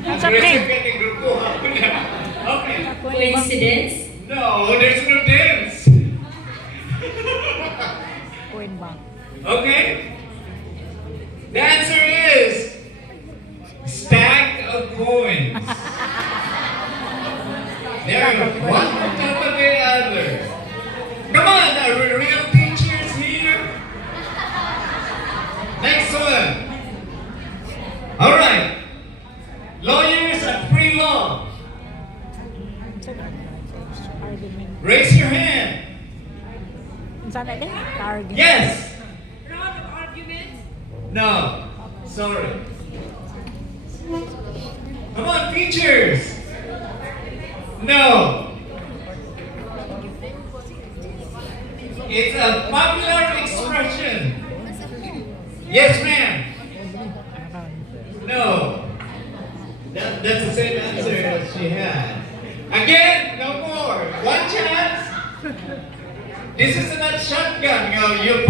Aggressive ka ni grupo. Okay. Coincidence? No, there's no dance. Coin ba? Okay? The answer is stack of coins. There, one on top of the other. Come on, are we real teachers here? Next one. All right. Lawyers at pre-law. Argument. Raise your hand. Saan na din? Argument. Yes. Round of arguments? No. Sorry. Come on, teachers. No. It's a popular expression. Yes, ma'am. No. That's the same answer as she had. Again, no more. One chance. This is not shotgun. You